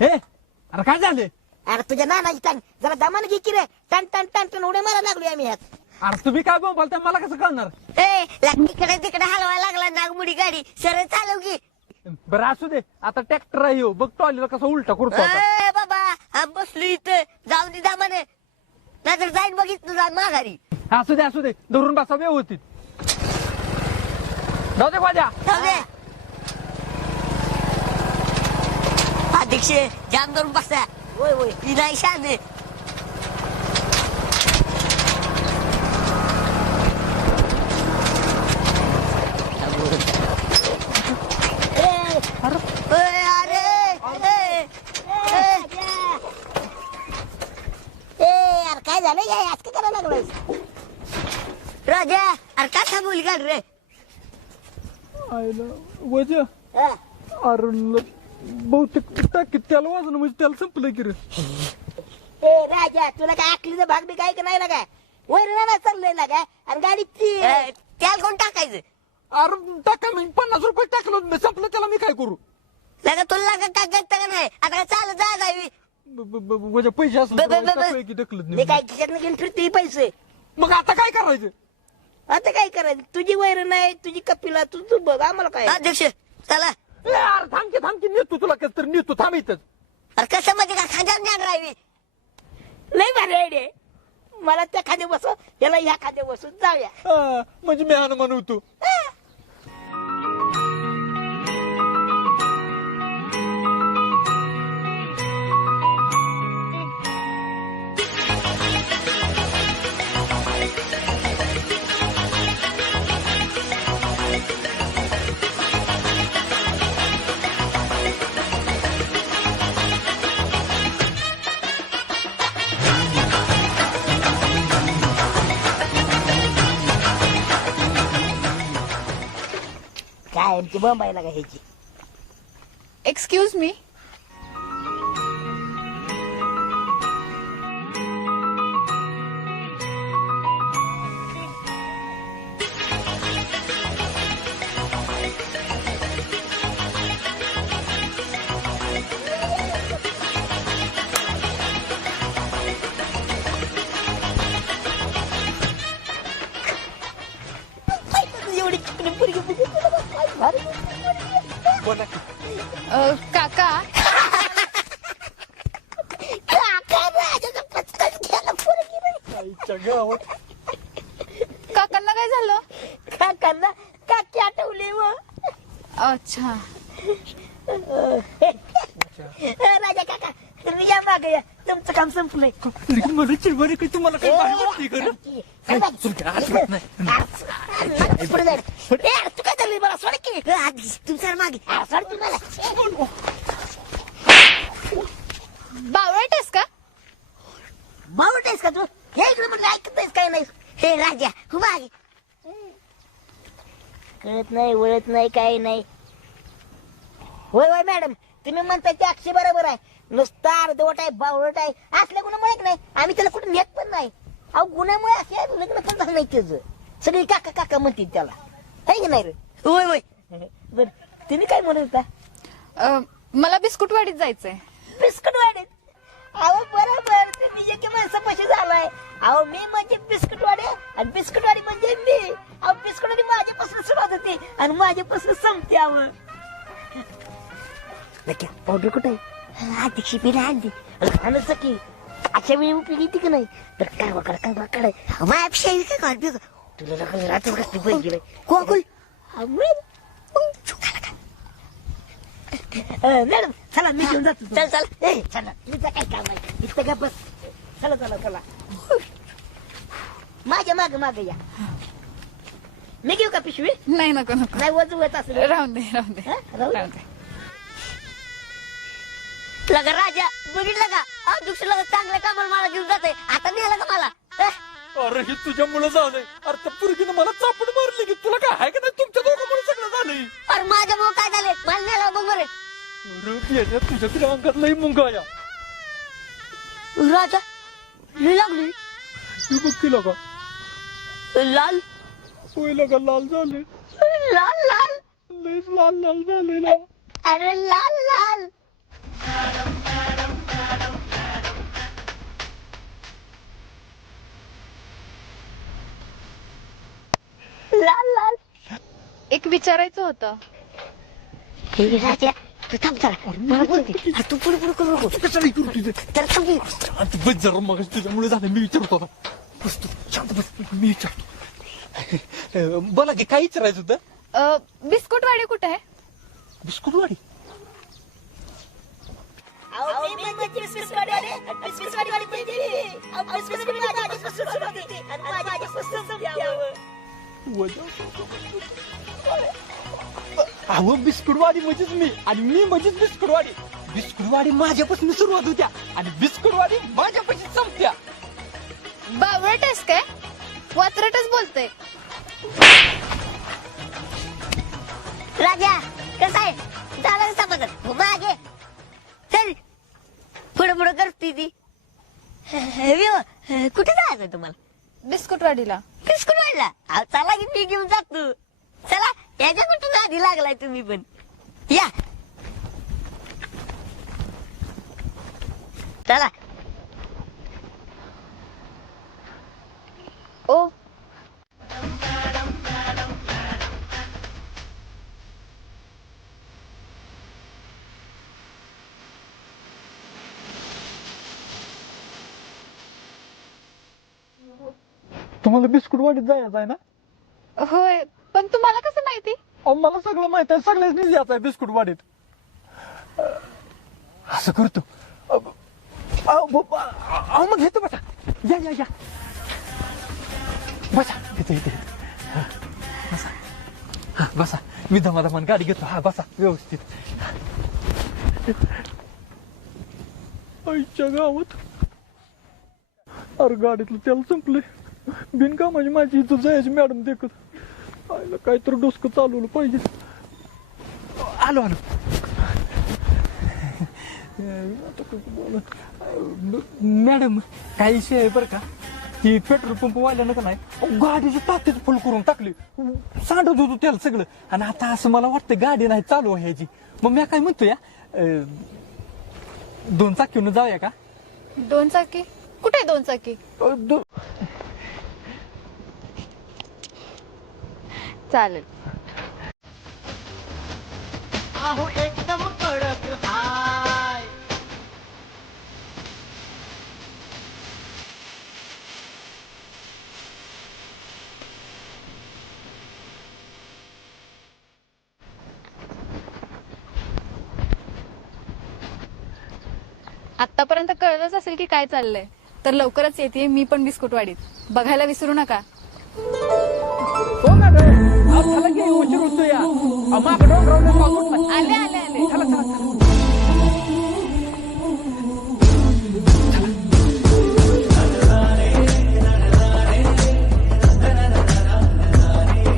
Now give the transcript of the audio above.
हे अरे काय झाले? अरे तुझ्या नानाची टांग जरा दमाने घे की रे. टन टन टन टन उड्या मारा लागलो आम्ही ह्यात अरे तुम्ही काय बोलता मला कसं कळणार? ए तिकडे तिकडे हलवायला लागला नागमुडी गाडी. सरळ चालव की. बरं असू दे. आता ट्रॅक्टर आहे हो. बघ टॉलीला कसा उलटा करतो आता. ए बाबा हा बसलो इथं. जाऊन दे दामाने. नाहीतर जाईन बघितलं जा माघारी. असू दे असू दे. धरून बसा व्यवस्थित. जाऊ दे माझ्या जाऊ दे. अध्यक्ष जाम धरून बसा होय होय ही नाही शान अरे ए, ए यार काय झालं काय आज काय करायला लागलोय राजा अरे का थांबवली गाडी रे आईला वजा हा. बहुतेक टाकीत त्याला वाजणं म्हणजे त्याला संपलं की रे. ए राजा तुला काय आखलीचा भाग बी काय का नाही लागा वैरण चाललंय लागा आणि गाडी ती त्याला कोण टाकायचं? अरे टाका मी. पन्नास रुपये टाकलं. मी संपलं त्याला मी काय करू? लगा तुला लागा काय करता का नाही? आता काय चालत जा जावी ब- ब- ब- वजा पैसे ब- ब- ब- असले की ढकलत मी नाही. काय खिशात घेऊन फिरते पैसे. मग आता काय करायचं? आता काय करायचं? तुझी वैरण नाही तुझी कपिला तू तू बघ आम्हाला काय अध्यक्ष चला. ए, अरे थांब की थांब की. नेतो तुला कसं तरी नेतो थांब इथंच. अरे कसं म्हणजे का खांद्यावर ज्ञान राहावी लय भारी आयडिया मला त्या खाद्य बसव याला ह्या खाद्य बसून जाऊया म्हणजे मी हनुमान होतो. काय आमची बंबाईला काय ह्याची? एक्सक्यूज मी एवढी चिकनी पोरगी बोला की. काका पोरगी. आईच्या गावात काकांना काय झालं काकांना काकी आठवली व अच्छा राजा काका तुम्ही या मागे या तुमचं काम संपलंय लेकिन मला चिडवारी काही तुम्हाला काही भारी वाटते का रे? नाही. पुढे जाईल तुमचा मागे बावळटस मला का बावळटस आहेस का तू? हे इकडे म्हणजे ऐकत नाहीस काय नाही? हे राजा मागे कळत नाही वळत नाही काही नाही. होय होय मॅडम तुम्ही म्हणताय ते अक्षय बरोबर आहे. नुसता अर्धवट आहे बावळट आहे असल्या गुणामुळे नाही. आम्ही त्याला कुठे नेत पण नाही. अहो गुन्ह्यामुळे असे लग्न पण झालं नाही त्याचं सगळी काका काका म्हणतील त्याला. आहे की नाही रे? होय होय. बर. तुम्ही काय म्हणत होता? अ, मला बिस्कुटवाडीत जायचंय. बिस्कुट वाडीत अहो बरोबर. तुम्ही जे की माणसापाशी झालाय. अहो मी म्हणजे बिस्कुट वाडी आणि बिस्कुट वाडी म्हणजे मी. अहो बिस्कुट वाडी माझ्यापासून सुरुवात होते आणि माझ्यापासून संपते अहो. नक्की पावडर कुठे आहे? अध्यक्ष मी आणली. घाणच की. अशा वेळी उपयोगी येते की नाही? तर काय वाकड काय वाकड आहे माझ्या पेक्षा काय तुला नका रात्र कसली गेलं कोकुल मॅडम चला मी घेऊन जातो चल, चल. ए, चला तुझं काय काम आहे? इथं का बस. चला चला चला. माझ्या माग माग या. मी घेऊ का पिशवी? नाही नको नको. नाही वजू होत असेल. राहून दे राहून दे. हा? राहू दे. राहून दे. लगा राजा बघितलं का अध्यक्ष लगा चांगल्या कामाला मला घेऊन जाते. आता नेला का मला? ए, अरे हे तुझ्यामुळे झालंय. अरे त्या पुरगीनं मला चापड मारली की तुला काय आहे का नाही? तुमच्या दोघांमुळे सगळं झालंय. अरे माझ्या भाऊ काय झाले मला नेला बघ बरे तुझ्या तुझ्या अंगात लई मुंगाया राजा लई लागली तू बघ की लगा लाल होय लगा लाल झाले लाल लाल लईच लाल लाल झाले ना अरे लाल लाल लाल लाल एक विचारायचं होतं हे राजा थांब चला मला बोलते अरे तू पुढे पुढे करू नको कशाला इकडून तुझं तर थांब की. शांत बस जरा मग तुझ्यामुळे झालं मी विचारतो आता बस तू शांत बस मी विचारतो अं, बोला की काय विचारायचं होतं अ, बिस्कुट वाडी कुठे आहे बिस्कुट वाडी अहो, मी बिस्किटवाडी म्हणजे. म्हणजेच मी आणि मी म्हणजेच बिस्कुटवाडी. बिस्कुटवाडी माझ्यापासून सुरुवात होत्या आणि बिस्कुटवाडी माझ्यापासून संपत्या. बावळट आहेस काय? वात्रटच बोलते राजा कसं आहे? झालं का समजत मागे चल. पुढे पुढे करते ती. विव, कुठे जायचंय तुम्हाला? बिस्कुट वाडीला बिस्कुट वाढला अहो, चला की मी घेऊन जातो. याच्या कुठं आधी लागलाय तुम्ही पण. या. चला. ओ. तुम्हाला बिस्कुटवाडीत जायचं आहे ना? होय. पण तुम्हाला कसं माहिती? अहो मला सगळं माहीत आहे. सगळ्यांनीच यायचं आहे बिस्कुटवाडीत अं, असं करतो. अं, अहो, ब- अहो मग घेतो बसा. या या या. बसा. घेतो इथे. बसा. हा, बसा. मी धमाधमान गाडी घेतो. हा बसा. व्यवस्थित. आईच्या गावात. अरे गाडीतलं तेल संपले बिनकामाची माझी इथं जायची मॅडम देखत. आईला काहीतरी डोसकं चालवलं पाहिजे. आलो आलो? मॅडम काही विषय आहे बरं का? ती पेट्रोल पंप वाल्यानं का नाही गाडीची तात्याच फुल करून टाकली. सांडत होतो त्याला सगळं. आणि आता असं मला वाटतं गाडी नाही चालू व्हायची मग मी काय म्हणतो या अं, दोन चाकीवरून जाऊया का? दोन चाकी? कुठे आहे दोन चाकी? अं, दो- चालेल. आतापर्यंत कळलंच असेल की काय चाललंय. तर लवकरच येते मी पण बिस्कुट वाडीत बघायला विसरू नका. हो ना रे आज झाला की उशीर होतो